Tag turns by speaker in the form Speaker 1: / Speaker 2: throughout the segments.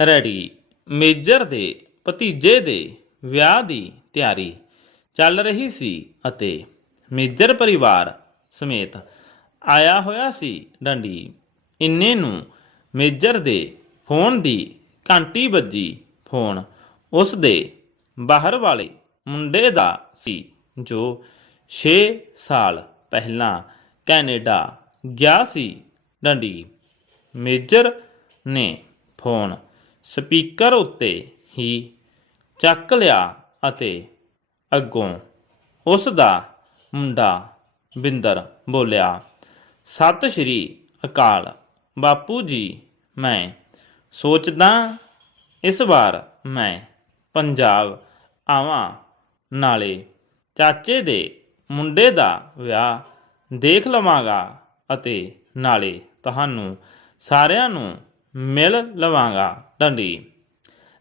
Speaker 1: Ready. Major ਦੇ, ਭਤੀਜੇ ਦੇ ਵਿਆਹ ਦੀ ਤਿਆਰੀ ਚੱਲ ਰਹੀ ਸੀ ਅਤੇ ਮੇਜਰ ਪਰਿਵਾਰ ਸਮੇਤ ਆਇਆ ਹੋਇਆ ਸੀ ਡੰਡੀ। ਇੰਨੇ ਨੂੰ ਮੇਜਰ ਦੇ ਫੋਨ ਦੀ ਘੰਟੀ ਵੱਜੀ ਫੋਨ। ਉਸ ਦੇ ਬਾਹਰ ਵਾਲੇ ਮੁੰਡੇ ਦਾ ਸੀ ਜੋ 6 ਸਾਲ ਪਹਿਲਾਂ ਕੈਨੇਡਾ ਗਿਆ ਸੀ। ਡੰਡੀ ਮੇਜਰ ਨੇ ਫੋਨ ਸਪੀਕਰ ਉੱਤੇ ਹੀ ਚੱਕ ਲਿਆ ਅਤੇ ਅੱਗੋਂ ਉਸ ਦਾ ਮੁੰਡਾ ਬਿੰਦਰ ਬੋਲਿਆ, ਸਤਿ ਸ਼੍ਰੀ ਅਕਾਲ। ਬਾਪੂ ਜੀ, ਮੈਂ ਸੋਚਦਾ ਇਸ ਵਾਰ ਮੈਂ ਪੰਜਾਬ ਆਵਾਂ। ਨਾਲੇ ਚਾਚੇ ਦੇ ਮੁੰਡੇ ਦਾ ਵਿਆਹ ਦੇਖ ਲਵਾਂਗਾ ਅਤੇ ਨਾਲੇ ਤੁਹਾਨੂੰ ਸਾਰਿਆਂ ਨੂੰ ਮਿਲ ਲਵਾਂਗਾ। ਡੰਡੀ।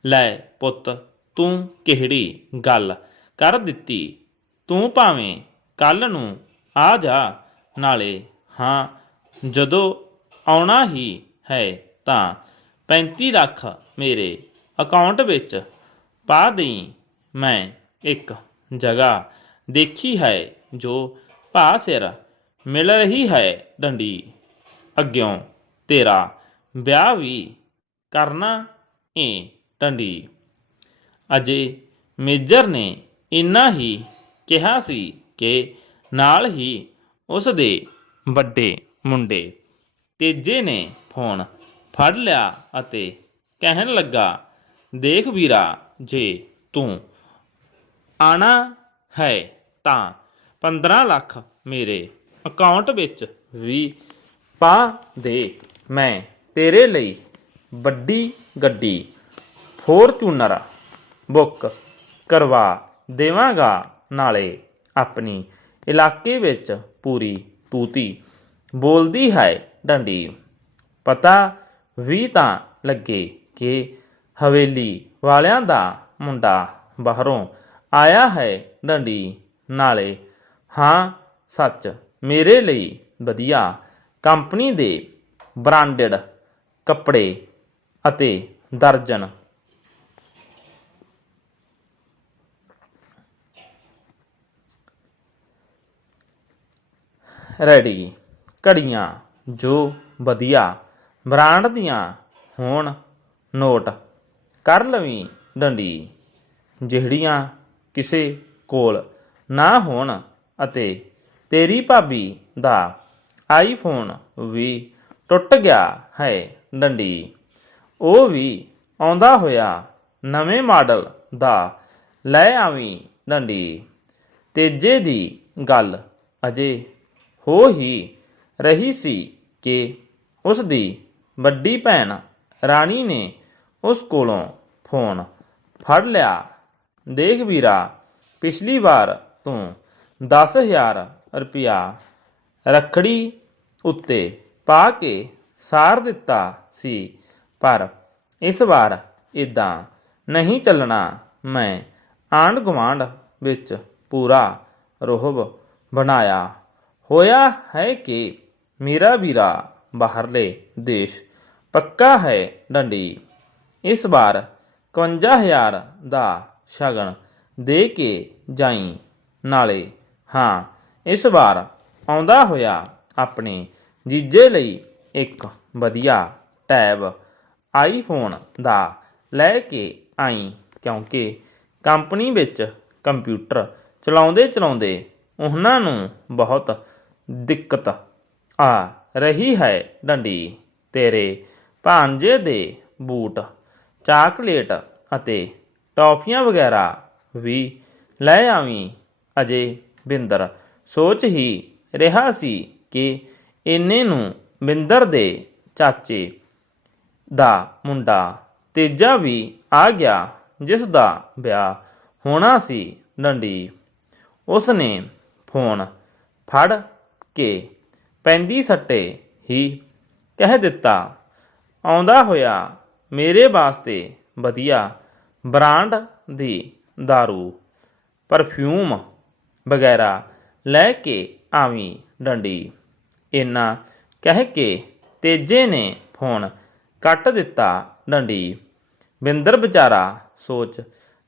Speaker 1: ਲੈ ਪੁੱਤ, ਤੂੰ ਕਿਹੜੀ ਗੱਲ ਕਰ ਦਿੱਤੀ? ਤੂੰ ਭਾਵੇਂ ਕੱਲ ਨੂੰ ਆ ਜਾ, ਨਾਲੇ ਹਾਂ, ਜਦੋਂ ਆਉਣਾ ਹੀ ਹੈ ਤਾਂ 35 ਲੱਖ ਮੇਰੇ ਅਕਾਊਂਟ ਵਿੱਚ ਪਾ ਦੇਈ। ਮੈਂ ਇੱਕ ਜਗ੍ਹਾ ਦੇਖੀ ਹੈ ਜੋ ਭਾ ਸਿਰ ਮਿਲ ਰਹੀ ਹੈ ਡੰਡੀ। ਅੱਗਿਓਂ ਤੇਰਾ ਵਿਆਹ ਵੀ ਕਰਨਾ ਏ ਡੰਡੀ ਅਜੇ ਮੇਜਰ ਨੇ ਇੰਨਾ ਹੀ ਕਿਹਾ ਸੀ ਕਿ ਨਾਲ ਹੀ ਉਸ ਦੇ ਵੱਡੇ ਮੁੰਡੇ ਤੇਜੇ ਨੇ ਫੋਨ ਫੜ ਲਿਆ ਅਤੇ ਕਹਿਣ ਲੱਗਾ, ਦੇਖ ਵੀਰਾ, ਜੇ ਤੂੰ ਆਣਾ ਹੈ ਤਾਂ 15 ਲੱਖ ਮੇਰੇ ਅਕਾਊਂਟ ਵਿੱਚ ਵੀ ਪਾ ਦੇ। ਮੈਂ ਤੇਰੇ ਲਈ ਵੱਡੀ ਗੱਡੀ, ਫੋਰਚੂਨਰ, ਬੁੱਕ ਕਰਵਾ ਦੇਵਾਂਗਾ ਨਾਲੇ ਆਪਣੀ ਇਲਾਕੇ ਵਿੱਚ ਪੂਰੀ ਤੂਤੀ। ਬੋਲਦੀ ਹੈ ਡੰਡੀ, ਪਤਾ ਵੀ ਤਾਂ ਲੱਗੇ ਕਿ ਹਵੇਲੀ ਵਾਲਿਆਂ ਦਾ ਮੁੰਡਾ ਬਾਹਰੋਂ ਆਇਆ ਹੈ ਡੰਡੀ, ਨਾਲੇ ਹਾਂ, ਸੱਚ ਮੇਰੇ ਲਈ ਵਧੀਆ, ਕੰਪਨੀ ਦੇ ਬ੍ਰਾਂਡਡ ਕੱਪੜੇ ਅਤੇ ਦਰਜਨ। ਰੈਡੀ ਘੜੀਆਂ, ਜੋ ਵਧੀਆ ਬ੍ਰਾਂਡ ਦੀਆਂ ਹੋਣ, ਨੋਟ ਕਰ ਲਵੀਂ ਡੰਡੀ, ਜਿਹੜੀਆਂ ਕਿਸੇ ਕੋਲ ਨਾ ਹੋਣ ਅਤੇ ਤੇਰੀ ਭਾਬੀ ਦਾ ਆਈਫੋਨ ਵੀ ਟੁੱਟ ਗਿਆ ਹੈ ਡੰਡੀ। ਉਹ ਵੀ ਆਉਂਦਾ ਹੋਇਆ ਨਵੇਂ ਮਾਡਲ ਦਾ ਲੈ ਆਵੀਂ ਡੰਡੀ। ਤੇਜੇ ਦੀ ਗੱਲ ਅਜੇ ਹੋ ਹੀ ਰਹੀ ਸੀ ਕਿ ਉਸ ਦੀ ਵੱਡੀ ਭੈਣ ਰਾਣੀ ਨੇ ਉਸ ਕੋਲੋਂ ਫੋਨ ਫੜ ਲਿਆ। ਦੇਖ ਵੀਰਾ, ਪਿਛਲੀ ਵਾਰ ਤੂੰ 10000 ਰੁਪਇਆ ਰੱਖੜੀ ਉੱਤੇ ਪਾ ਕੇ ਸਾਰ ਦਿੱਤਾ ਸੀ। ਪਰ ਇਸ ਵਾਰ ਇਦਾਂ ਨਹੀਂ ਚੱਲਣਾ। ਮੈਂ ਆਂਢ ਗੁਆਂਢ ਵਿੱਚ ਪੂਰਾ ਰੋਹਬ ਬਣਾਇਆ। ਹੋਇਆ ਹੈ ਕਿ ਮੇਰਾ ਵੀਰਾ ਬਾਹਰਲੇ ਦੇਸ਼ ਪੱਕਾ ਹੈ ਡੰਡੀ। ਇਸ ਵਾਰ 51000 ਦਾ ਸ਼ਗਨ ਦੇ ਕੇ ਜਾਈ ਨਾਲੇ। ਹਾਂ, ਇਸ ਵਾਰ ਆਉਂਦਾ ਹੋਇਆ ਆਪਣੇ ਜੀਜੇ ਲਈ ਇੱਕ ਵਧੀਆ ਟੈਬ ਆਈਫੋਨ ਦਾ ਲੈ ਕੇ ਆਈ ਕਿਉਂਕਿ ਕੰਪਨੀ ਵਿੱਚ ਕੰਪਿਊਟਰ ਚਲਾਉਂਦੇ ਚਲਾਉਂਦੇ ਉਹਨਾਂ ਨੂੰ ਬਹੁਤ ਦਿੱਕਤ ਆ ਰਹੀ ਹੈ ਡੰਡੀ। ਤੇਰੇ ਭਾਂਜੇ ਦੇ ਬੂਟ, ਚਾਕਲੇਟ ਅਤੇ ਟੌਫੀਆਂ ਵਗੈਰਾ ਵੀ ਲੈ ਆਵੀਂ। ਅਜੇ ਬਿੰਦਰ ਸੋਚ ਹੀ ਰਿਹਾ ਸੀ ਕਿ ਇੰਨੇ ਨੂੰ ਬਿੰਦਰ ਦੇ ਚਾਚੇ ਦਾ ਮੁੰਡਾ ਤੇਜਾ ਵੀ ਆ ਗਿਆ ਜਿਸ ਦਾ ਵਿਆਹ ਹੋਣਾ ਸੀ ਡੰਡੀ। ਉਸ ਨੇ ਫੋਨ ਫੜ ਕੇ ਪੈਂਦੀ ਸੱਟੇ ਹੀ ਕਹਿ ਦਿੱਤਾ, ਆਉਂਦਾ ਹੋਇਆ ਮੇਰੇ ਵਾਸਤੇ ਵਧੀਆ ਬ੍ਰਾਂਡ ਦੀ दारू ਪਰਫਿਊਮ ਵਗੈਰਾ ਲੈ ਕੇ ਆਵੀਂ ਡੰਡੀ। ਇੰਨਾ ਕਹਿ ਕੇ ਤੇਜੇ ਨੇ ਫੋਨ ਕੱਟ ਦਿੱਤਾ ਡੰਡੀ। ਬਿੰਦਰ ਵਿਚਾਰਾ ਸੋਚ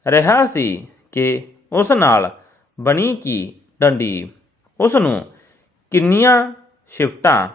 Speaker 1: ਰਿਹਾ ਸੀ ਕਿ ਉਸ ਨਾਲ ਬਣੀ ਕੀ ਡੰਡੀ। ਉਸ ਨੂੰ ਕਿੰਨੀਆਂ ਸ਼ਿਫਟਾਂ